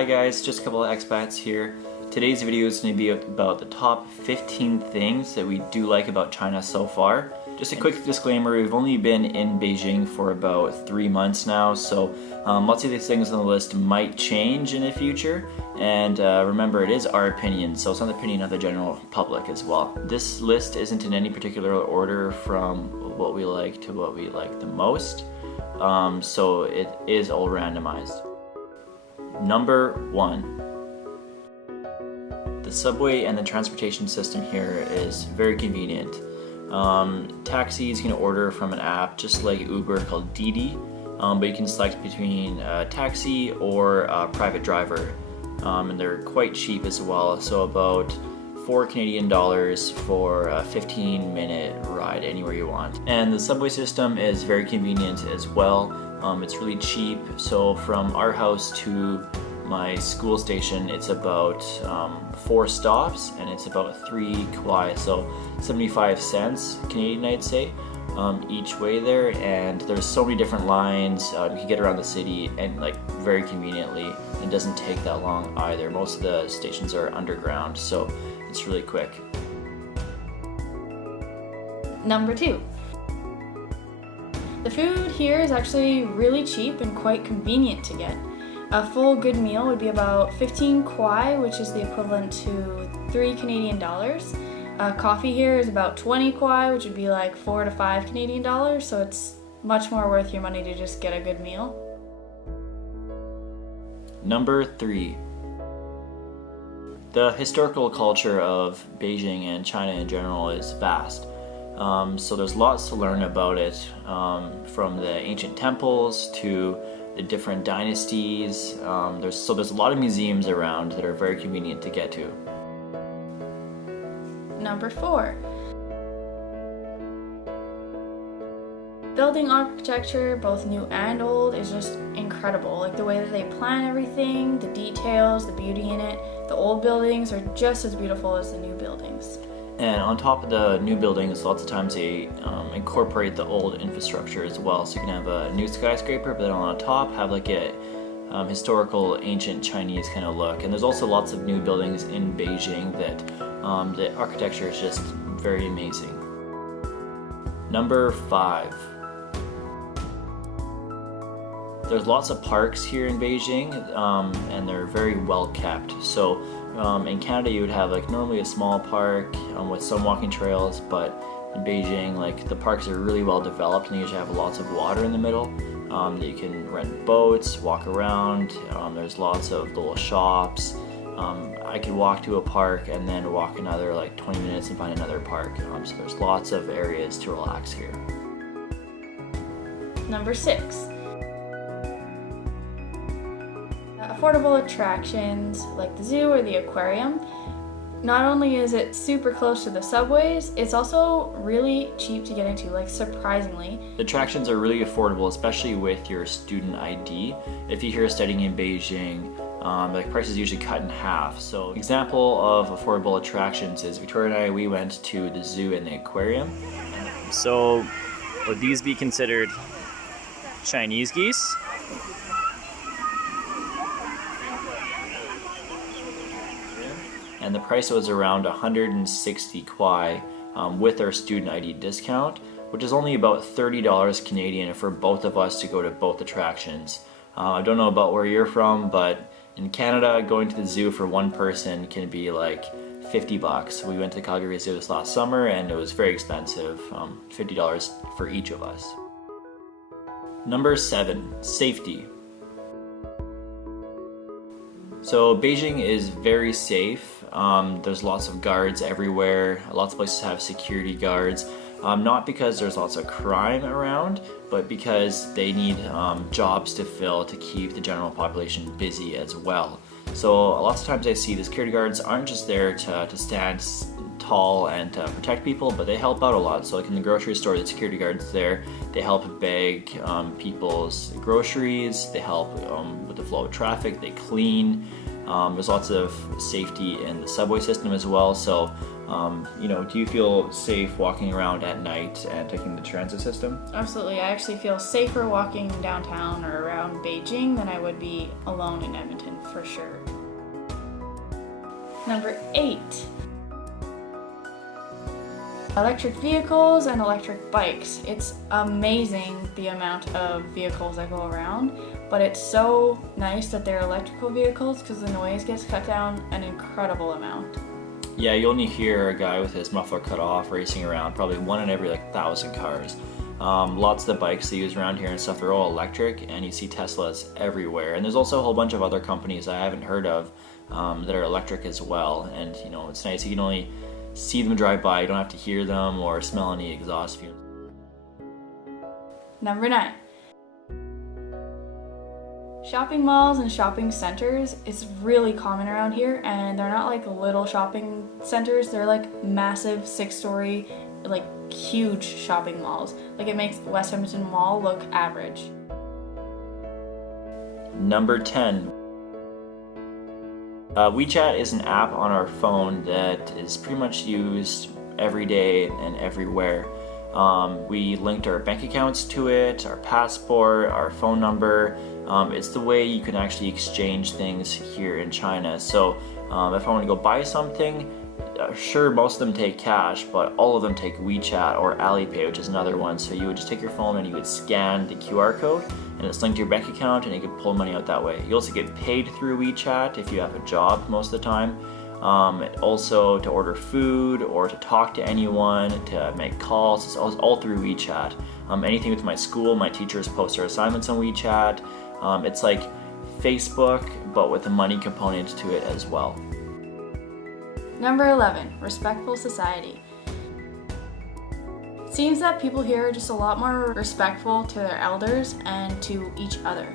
Hi guys, just a couple of expats here. Today's video is going to be about the top 15 things that we do like about China so far. Just a quick disclaimer, we've only been in Beijing for about 3 months now, so lots of these things on the list might change in the future. And remember, it is our opinion, so it's not the opinion of the general public as well. This list isn't in any particular order from what we like to what we like the most, so it is all randomized. Number 1. The subway and the transportation system here is very convenient. Taxis you can order from an app just like Uber called Didi, but you can select between a taxi or a private driver, and they're quite cheap as well, so about $4 Canadian for a 15-minute ride anywhere you want. And the subway system is very convenient as well. It's really cheap, so from our house to my school station it's about 4 stops and it's about 3 kwai, so 75 cents Canadian I'd say, each way there. And there's so many different lines, you can get around the city and like very conveniently. It doesn't take that long either. Most of the stations are underground, so it's really quick. Number 2. The food here is actually really cheap and quite convenient to get. A full good meal would be about 15 kwai, which is the equivalent to $3 Canadian. Coffee here is about 20 kwai, which would be like $4 to $5 Canadian, so it's much more worth your money to just get a good meal. Number 3. The historical culture of Beijing and China in general is vast. So there's lots to learn about it, from the ancient temples to the different dynasties. There's a lot of museums around that are very convenient to get to. Number 4. Building architecture, both new and old, is just incredible. Like the way that they plan everything, the details, the beauty in it. The old buildings are just as beautiful as the new buildings. And on top of the new buildings, lots of times they incorporate the old infrastructure as well. So you can have a new skyscraper, but then on top have like a historical ancient Chinese kind of look. And there's also lots of new buildings in Beijing that the architecture is just very amazing. Number 5. There's lots of parks here in Beijing, and they're very well kept. So in Canada you would have like normally a small park with some walking trails, but in Beijing like the parks are really well developed and they usually have lots of water in the middle, that you can rent boats, walk around. There's lots of little shops. I could walk to a park and then walk another like 20 minutes and find another park, so there's lots of areas to relax here. Number 6. Affordable attractions like the zoo or the aquarium. Not only is it super close to the subways, it's also really cheap to get into, like surprisingly. The attractions are really affordable, especially with your student ID. If you're here studying in Beijing, like prices usually cut in half. So example of affordable attractions is Victoria and I, we went to the zoo and the aquarium. So would these be considered Chinese geese? And the price was around 160 kwai with our student ID discount, which is only about $30 Canadian for both of us to go to both attractions. I don't know about where you're from, but in Canada, going to the zoo for one person can be like $50. We went to Calgary Zoo this last summer and it was very expensive, $50 for each of us. Number 7, safety. So Beijing is very safe. There's lots of guards everywhere. Lots of places have security guards. Not because there's lots of crime around, but because they need jobs to fill to keep the general population busy as well. So lots of times I see the security guards aren't just there to stand tall and to protect people, but they help out a lot. So like in the grocery store, the security guards there, they help bag people's groceries, they help with the flow of traffic, they clean. There's lots of safety in the subway system as well, so Do you feel safe walking around at night and taking the transit system? Absolutely. I actually feel safer walking downtown or around Beijing than I would be alone in Edmonton, for sure. Number 8. Electric vehicles and electric bikes. It's amazing the amount of vehicles that go around, but it's so nice that they're electrical vehicles because the noise gets cut down an incredible amount. Yeah, you only hear a guy with his muffler cut off racing around, probably one in every 1,000 cars. Lots of the bikes they use around here and stuff, they're all electric, and you see Teslas everywhere. And there's also a whole bunch of other companies I haven't heard of that are electric as well. And it's nice, you can only see them drive by, you don't have to hear them or smell any exhaust fumes. Number 9. Shopping malls and shopping centers is really common around here, and they're not like little shopping centers, they're like massive 6-story, like huge shopping malls. Like it makes West Edmonton Mall look average. Number 10. WeChat is an app on our phone that is pretty much used every day and everywhere. We linked our bank accounts to it, our passport, our phone number. It's the way you can actually exchange things here in China. So if I want to go buy something, sure, most of them take cash, but all of them take WeChat or Alipay, which is another one. So you would just take your phone and you would scan the QR code, and it's linked to your bank account, and you can pull money out that way. You also get paid through WeChat if you have a job most of the time. Also to order food or to talk to anyone, to make calls, it's all through WeChat. Anything with my school, my teachers post their assignments on WeChat. It's like Facebook, but with a money component to it as well. Number 11, respectful society. Seems that people here are just a lot more respectful to their elders and to each other.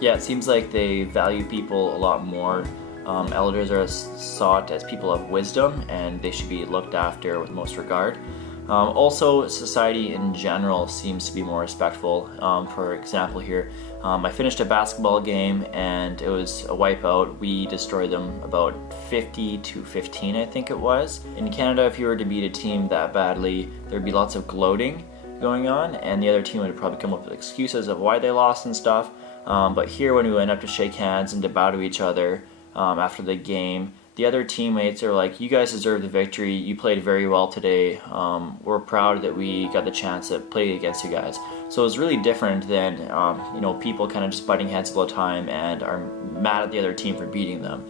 Yeah, it seems like they value people a lot more. Elders are sought as people of wisdom, and they should be looked after with most regard. Also, society in general seems to be more respectful. For example here, I finished a basketball game and it was a wipeout. We destroyed them about 50-15, I think it was. In Canada, if you were to beat a team that badly, there'd be lots of gloating going on, and the other team would probably come up with excuses of why they lost and stuff. But here, when we went up to shake hands and to bow to each other after the game, the other teammates are like, you guys deserve the victory, you played very well today, we're proud that we got the chance to play against you guys. So it's really different than people kind of just butting heads all the time and are mad at the other team for beating them.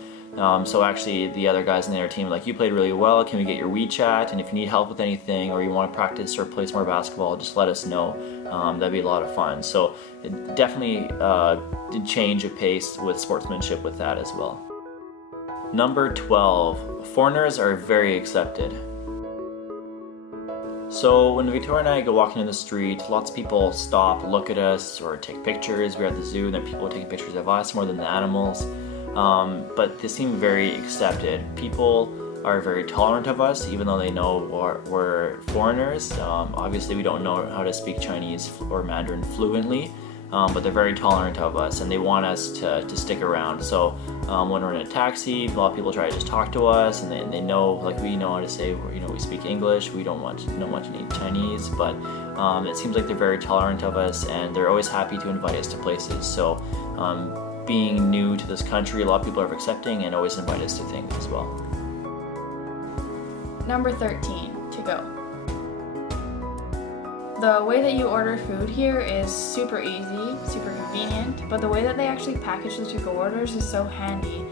So actually the other guys in the other team are like, you played really well, can we get your WeChat, and if you need help with anything or you want to practice or play some more basketball, just let us know. That'd be a lot of fun. So it definitely did change a pace with sportsmanship with that as well. Number 12, foreigners are very accepted. So when Victoria and I go walking in the street, lots of people stop, look at us, or take pictures. We're at the zoo and there are people taking pictures of us more than the animals. But they seem very accepted. People are very tolerant of us, even though they know we're foreigners. Obviously we don't know how to speak Chinese or Mandarin fluently. But they're very tolerant of us and they want us to stick around. So when we're in a taxi, a lot of people try to just talk to us, and they know, like, we know how to say, we speak English, we don't know much Chinese, but it seems like they're very tolerant of us and they're always happy to invite us to places. So being new to this country, a lot of people are accepting and always invite us to things as well. Number 13, to go. The way that you order food here is super easy, super convenient, but the way that they actually package the to-go orders is so handy.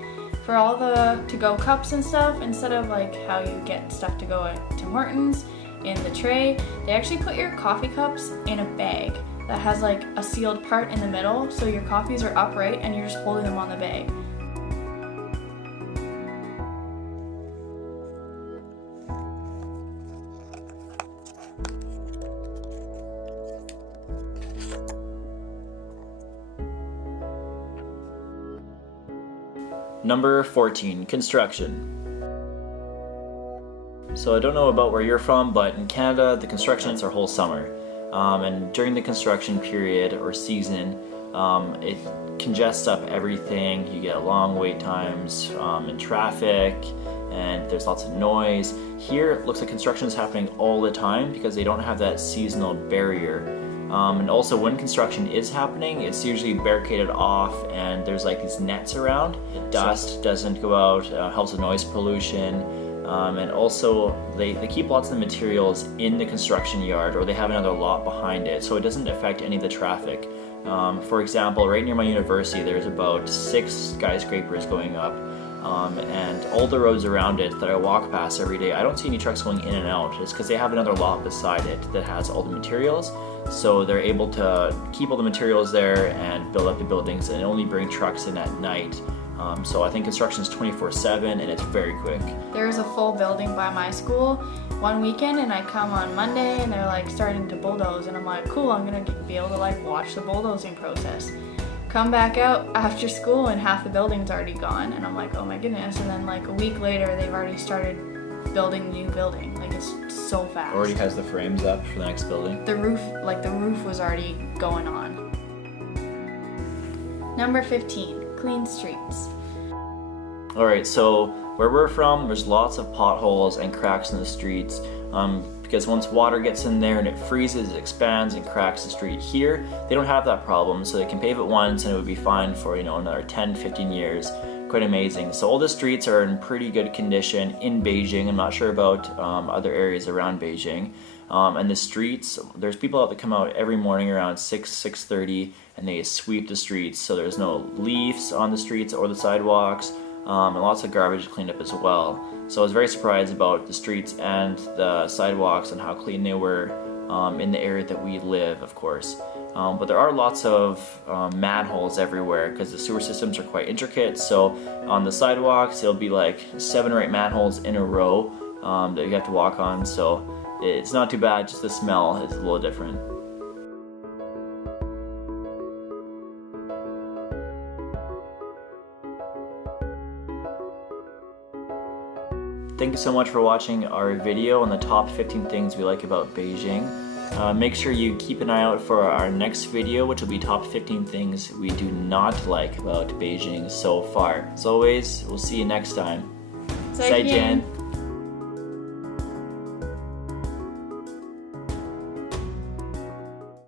For all the to-go cups and stuff, instead of like how you get stuff to go at Tim Hortons in the tray, they actually put your coffee cups in a bag that has like a sealed part in the middle, so your coffees are upright and you're just holding them on the bag. Number 14, construction. So I don't know about where you're from, but in Canada, the construction is our whole summer. and during the construction period or season, it congests up everything. You get long wait times in traffic, and there's lots of noise. Here it looks like construction is happening all the time because they don't have that seasonal barrier. And also when construction is happening, it's usually barricaded off and there's like these nets around. The dust doesn't go out, helps with noise pollution. And also they keep lots of the materials in the construction yard, or they have another lot behind it, so it doesn't affect any of the traffic. For example, right near my university there's about 6 skyscrapers going up, and all the roads around it that I walk past every day, I don't see any trucks going in and out. It's because they have another lot beside it that has all the materials, so they're able to keep all the materials there and build up the buildings and only bring trucks in at night. So I think construction is 24/7 and it's very quick. There's a full building by my school one weekend, and I come on Monday and they're like starting to bulldoze, and I'm like, cool, I'm gonna be able to like watch the bulldozing process. Come back out after school and half the building's already gone, and I'm like, oh my goodness. And then like a week later they've already started building the new building. Like, it's so fast. Already has the frames up for the next building. The roof was already going on. Number 15, clean streets. Alright, so where we're from, there's lots of potholes and cracks in the streets, because once water gets in there and it freezes, it expands and cracks the street. Here, they don't have that problem, so they can pave it once and it would be fine for, another 10, 15 years. Quite amazing. So all the streets are in pretty good condition in Beijing. I'm not sure about other areas around Beijing. And the streets, there's people out that come out every morning around 6:30, and they sweep the streets, so there's no leaves on the streets or the sidewalks. And lots of garbage cleaned up as well. So I was very surprised about the streets and the sidewalks and how clean they were in the area that we live, of course. But there are lots of manholes everywhere because the sewer systems are quite intricate. So on the sidewalks, there'll be like 7 or 8 manholes in a row that you have to walk on. So it's not too bad, just the smell is a little different. Thank you so much for watching our video on the top 15 things we like about Beijing. Make sure you keep an eye out for our next video, which will be top 15 things we do not like about Beijing so far. As always, we'll see you next time. 再见。